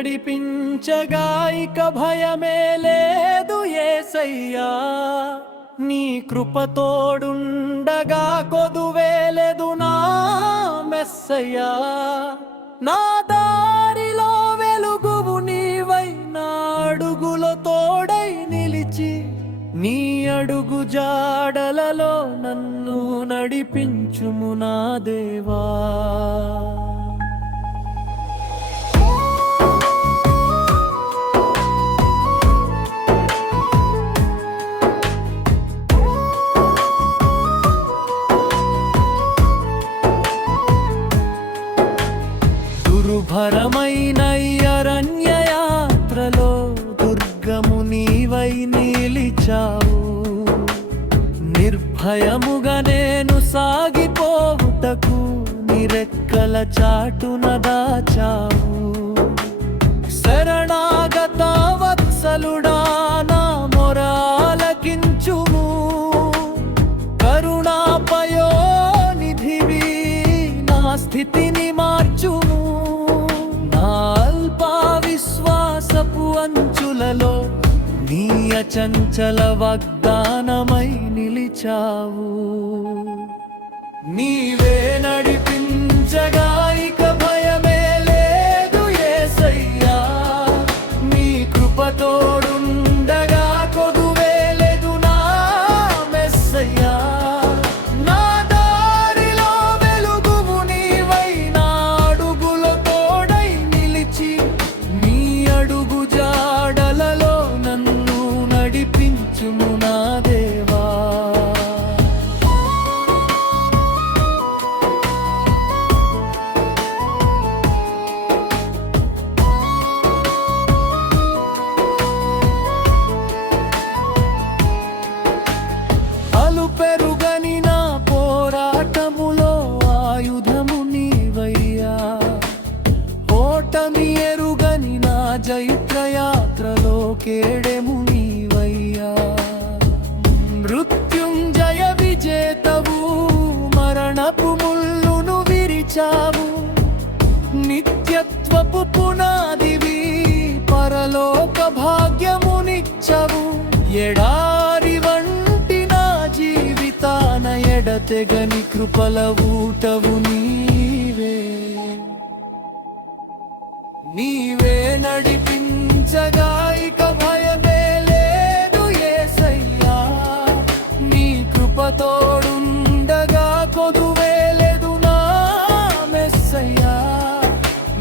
నడిపించగా ఇక భయమే లేదు యేసయ్యా. నీ కృపతోడుండగా కొదువేలేదు నా మెస్సయ్యా. నా దారిలో వెలుగువు నీవై, నా అడుగులో తోడై నిలిచి, నీ అడుగు జాడలలో నన్ను నడిపించుము నా దేవా. దుర్భరమైన అరణ్య యాత్రలో దుర్గము నీవై నిలిచావు. నిర్భయముగా నేను సాగిపోవుటకు నిరెక్కల చాటున దాచావు. శరణాగత వత్సలుడా నా మొర ఆలకించుము. కరుణాపయోనిధివి నా స్థితిని మార్చుము. విశ్వాసపు అంచులలో నీ అచంచల వాగ్దానమై నిలిచావు. నీవే నడిపించగా ఇక భయమే లేదు యేసయ్యా. నీ కృపతోడుండగా కొదువేలేదు నా మెస్సయ్యా. నా దారిలో వెలుగువు నీవై, నా అడుగులో తోడై నిలిచి, నీ అడుగు జాడలలో నన్ను నడిపించుము నా దేవా. అలుపెరుగని నా పోరాటములో ఆయుధము నీవయ్యా. ఓటమి ఎరుగని నా జైత్రయాత్రలో కేడెము నీవయ్యా. మృత్యుంజయ విజేతవు, మరణపు ముల్లును విరిచావు. నిత్యత్వపు పునాదివి, పరలోక భాగ్యమునిచ్చవు. ఎడారి వంటి నా జీవితాన ఎడతెగని కృపల ఊటవు నీవే. నీవే నడిపించగా ఇక భయమే లేదు యేసయ్యా. నీ కృపతోడుండగా కొదువేలేదు నా మెస్సయ్యా.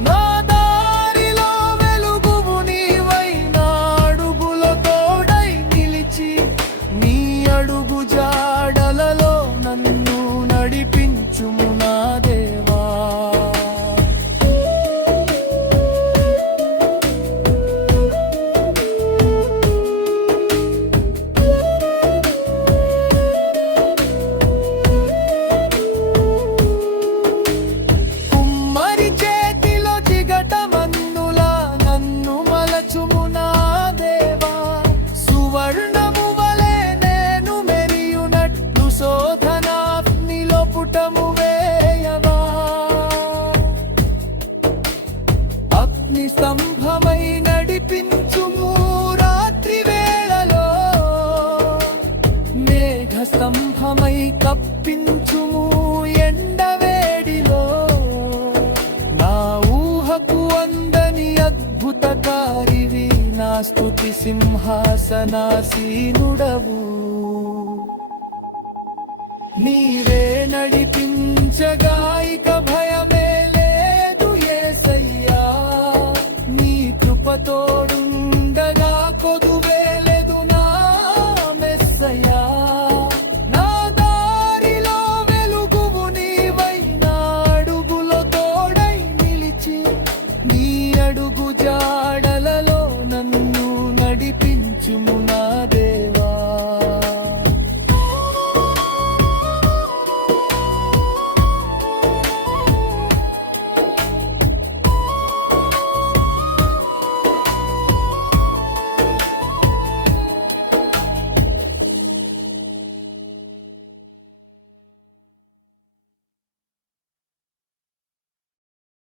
నా దారిలో వెలుగువు నీవై, నా అడుగులో తోడై నిలిచి, నీ అడుగు జాడలలో నన్ను నడిపించుము నా దేవా. అగ్ని స్తంభమై నడిపించుము రాత్రి వేళలో. మేఘ స్తంభమై కప్పించుము ఎండవేడిలో. నా ఊహకు అందని అద్భుతకారివి, నా స్తుతి సింహాసనాసీనుడవు. నీవే నడిపించగా